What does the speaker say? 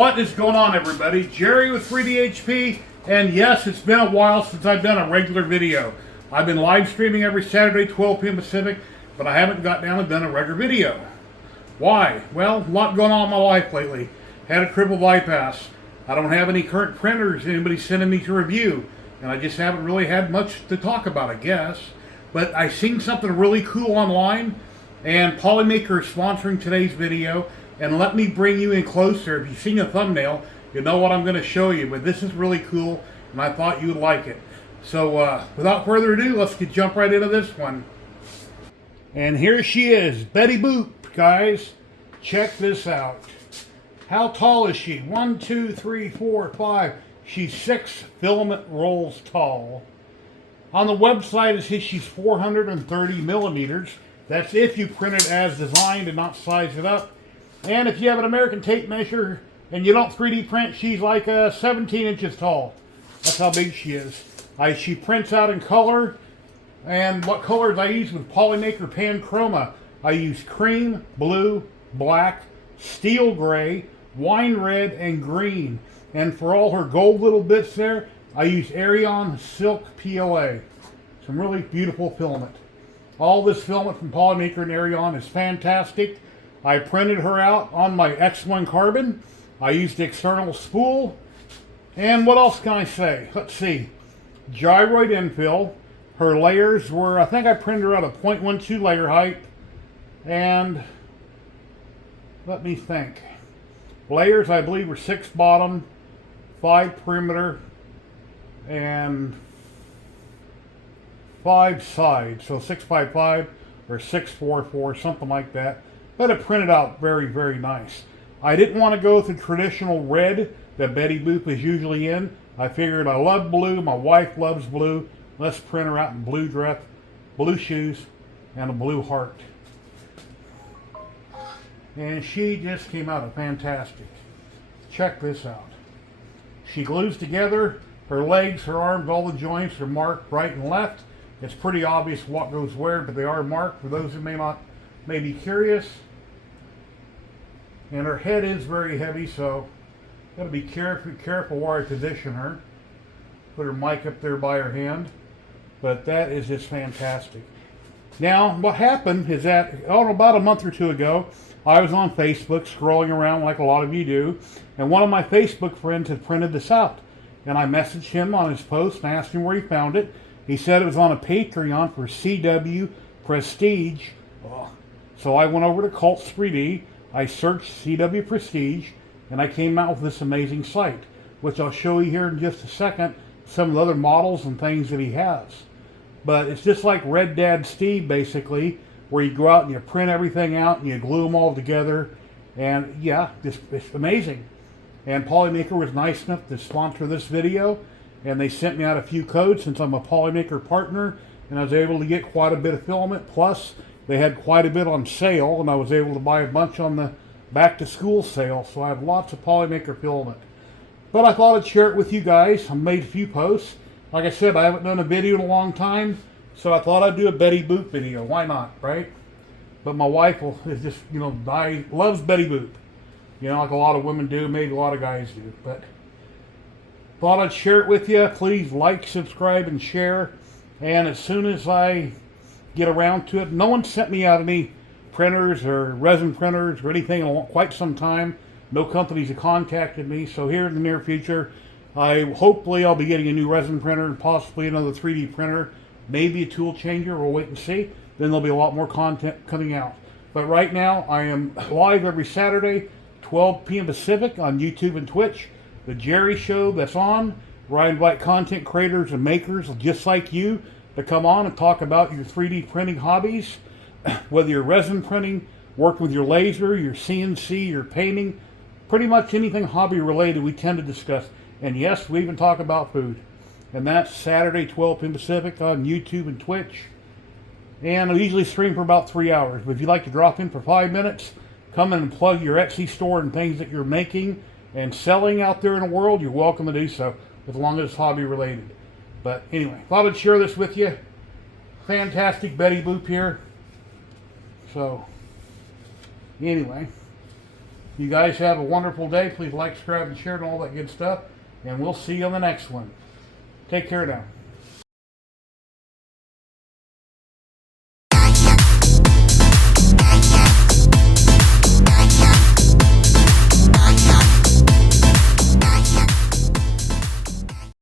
What is going on, everybody? Jerry with 3DHP, and yes, it's been a while since I've done a regular video. I've been live streaming every Saturday, 12 p.m. Pacific, but I haven't got down and done a regular video. Why? Well, a lot going on in my life lately. Had a triple bypass. I don't have any current printers anybody sending me to review, and I just haven't really had much to talk about, I guess. But I seen something really cool online, and Polymaker is sponsoring today's video. And let me bring you in closer. If you've seen the thumbnail, you know what I'm going to show you. But this is really cool, and I thought you would like it. So without further ado, let's jump right into this one. And here she is, Betty Boop, guys. Check this out. How tall is she? 1, 2, 3, 4, 5. She's 6 filament rolls tall. On the website it says she's 430 millimeters. That's if you print it as designed and not size it up. And if you have an American tape measure and you don't 3D print, she's like 17 inches tall. That's how big she is. She prints out in color. And what colors I use with Polymaker Pan Chroma? I use cream, blue, black, steel gray, wine red, and green. And for all her gold little bits there, I use Arion Silk PLA. Some really beautiful filament. All this filament from Polymaker and Arion is fantastic. I printed her out on my X1 carbon. I used the external spool. And what else can I say? Let's see. Gyroid infill. Her layers were, I think I printed her out a 0.12 layer height. And let me think. Layers, I believe, were 6 bottom, 5 perimeter, and 5 sides. So 655 or 644, something like that. But it printed out very, very nice. I didn't want to go with the traditional red that Betty Boop is usually in. I figured I love blue, my wife loves blue. Let's print her out in blue dress, blue shoes, and a blue heart. And she just came out fantastic. Check this out. She glues together her legs, her arms, all the joints are marked right and left. It's pretty obvious what goes where, but they are marked for those who may be curious. And her head is very heavy, so got to be careful where I position her. Put her mic up there by her hand. But that is just fantastic. Now, what happened is that, about a month or two ago, I was on Facebook scrolling around like a lot of you do, and one of my Facebook friends had printed this out. And I messaged him on his post and asked him where he found it. He said it was on a Patreon for CW Prestige. So I went over to Cults 3D. I searched CW Prestige, and I came out with this amazing site, which I'll show you here in just a second, some of the other models and things that he has. But it's just like Red Dad Steve, basically, where you go out and you print everything out and you glue them all together. And yeah, it's amazing. And Polymaker was nice enough to sponsor this video, and they sent me out a few codes since I'm a Polymaker partner, and I was able to get quite a bit of filament. Plus, they had quite a bit on sale, and I was able to buy a bunch on the back to school sale, so I have lots of Polymaker filament. But I thought I'd share it with you guys. I made a few posts. Like I said, I haven't done a video in a long time, so I thought I'd do a Betty Boop video. Why not, right? But my wife is just, loves Betty Boop. Like a lot of women do, maybe a lot of guys do. But thought I'd share it with you. Please like, subscribe, and share. And as soon as I get around to it, no one sent me out any printers or resin printers or anything in quite some time. No companies have contacted me. So here in the near future, hopefully I'll be getting a new resin printer and possibly another 3D printer. Maybe a tool changer. We'll wait and see. Then there'll be a lot more content coming out. But right now, I am live every Saturday, 12 p.m. Pacific on YouTube and Twitch. The Jerry Show that's on, where I invite content creators and makers just like you to come on and talk about your 3D printing hobbies. Whether you're resin printing, working with your laser, your CNC, your painting, pretty much anything hobby related we tend to discuss. And yes, we even talk about food. And that's Saturday, 12 p.m. Pacific on YouTube and Twitch. And I usually stream for about 3 hours. But if you'd like to drop in for 5 minutes, come in and plug your Etsy store and things that you're making and selling out there in the world, you're welcome to do so, as long as it's hobby related. But anyway, thought I'd share this with you. Fantastic Betty Boop here. So, anyway, You guys have a wonderful day. Please like, subscribe, and share, and all that good stuff. And we'll see you on the next one. Take care now.